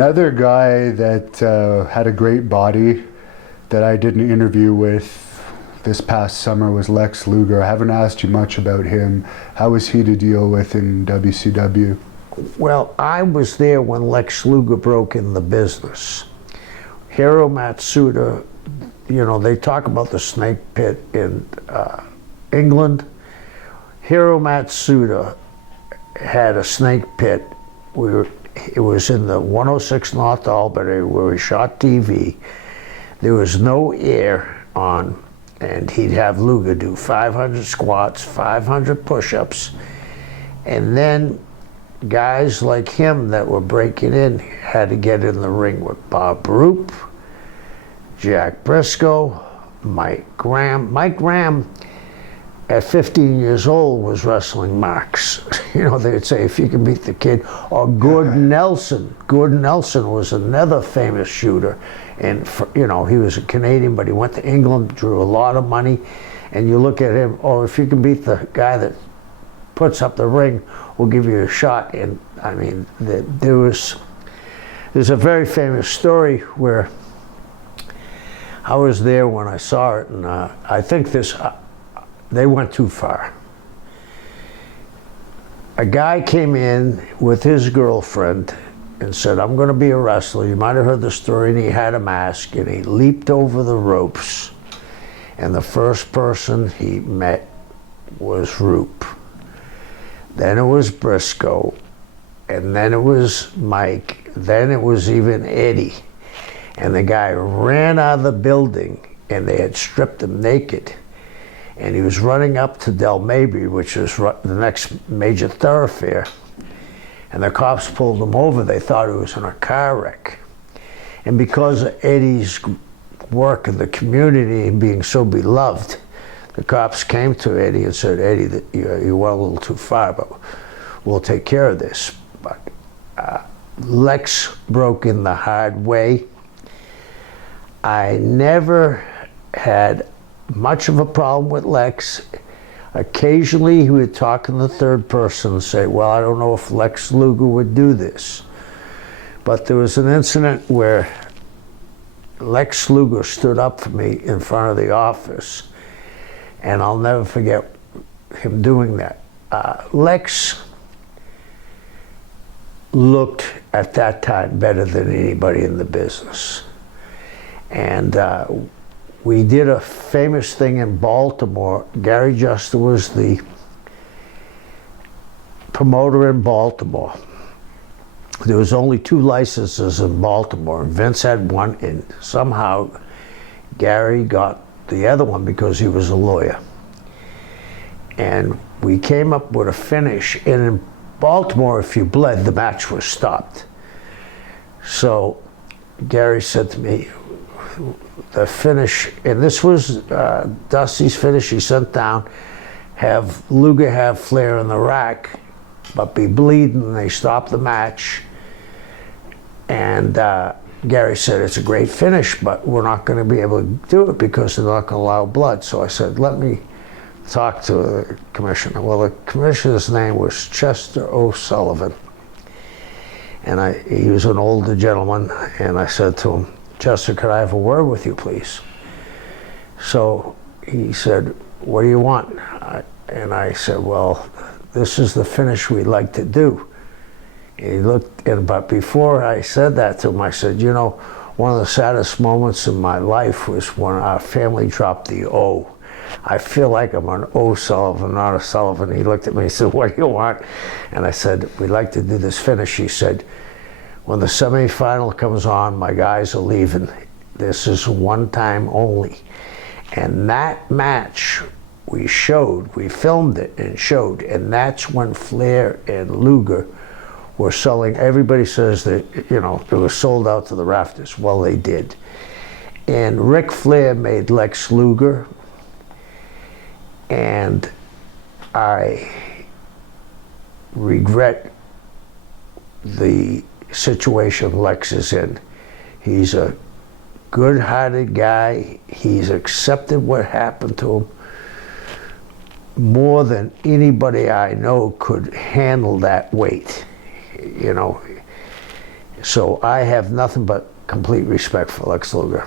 Another guy that had a great body that I did an interview with this past summer was Lex Luger. I haven't asked you much about him. How was he to deal with in WCW? Well, I was there when Lex Luger broke in the business. Hiro Matsuda, you know, they talk about the snake pit in England. Hiro Matsuda had a snake pit. It was in the 106 North Albany where we shot TV. There was no air on, and he'd have Luger do 500 squats, 500 push-ups, and then guys like him that were breaking in had to get in the ring with Bob Roop, Jack Briscoe, Mike Graham. Mike Graham, at 15 years old, was wrestling marks. You know, they'd say, if you can beat the kid. Or Gordon Nelson. Gordon Nelson was another famous shooter. And, you know, he was a Canadian, but he went to England, drew a lot of money. And you look at him, oh, if you can beat the guy that puts up the ring, we'll give you a shot. And, I mean, there's a very famous story where I was there when I saw it, and I think they went too far. A guy came in with his girlfriend and said, I'm going to be a wrestler. You might have heard the story. And he had a mask, and he leaped over the ropes. And the first person he met was Roop. Then it was Briscoe. And then it was Mike. Then it was even Eddie. And the guy ran out of the building, and they had stripped him naked. And he was running up to Del Mabry, which is the next major thoroughfare. And the cops pulled him over. They thought he was in a car wreck. And because of Eddie's work in the community and being so beloved, the cops came to Eddie and said, Eddie, you went a little too far, but we'll take care of this. But Lex broke in the hard way. I never had much of a problem with Lex. Occasionally he would talk in the third person and say, well, I don't know if Lex Luger would do this. But there was an incident where Lex Luger stood up for me in front of the office, and I'll never forget him doing that. Lex looked at that time better than anybody in the business. And we did a famous thing in Baltimore. Gary Juster was the promoter in Baltimore. There was only 2 licenses in Baltimore. Vince had one, and somehow Gary got the other one because he was a lawyer. And we came up with a finish, and in Baltimore, if you bled, the match was stopped. So Gary said to me, the finish, and this was Dusty's finish he sent down, have Luger have Flair in the rack, but be bleeding, and they stop the match. And Gary said, it's a great finish, but we're not going to be able to do it because they're not going to allow blood. So I said, let me talk to the commissioner. Well, the commissioner's name was Chester O'Sullivan. And he was an older gentleman, and I said to him, Chester, could I have a word with you, please? So he said, what do you want? And I said, well, this is the finish we'd like to do. And he looked, but before I said that to him, I said, you know, one of the saddest moments in my life was when our family dropped the O. I feel like I'm an O'Sullivan, not a Sullivan. He looked at me and said, what do you want? And I said, we'd like to do this finish. He said, when the semifinal comes on, my guys are leaving. This is one time only. And that match we filmed it and showed, and that's when Flair and Luger were selling. Everybody says that, you know, it was sold out to the rafters. Well, they did. And Ric Flair made Lex Luger, and I regret the situation Lex is in. He's a good-hearted guy. He's accepted what happened to him more than anybody I know could handle that weight. You know, So I have nothing but complete respect for Lex Luger.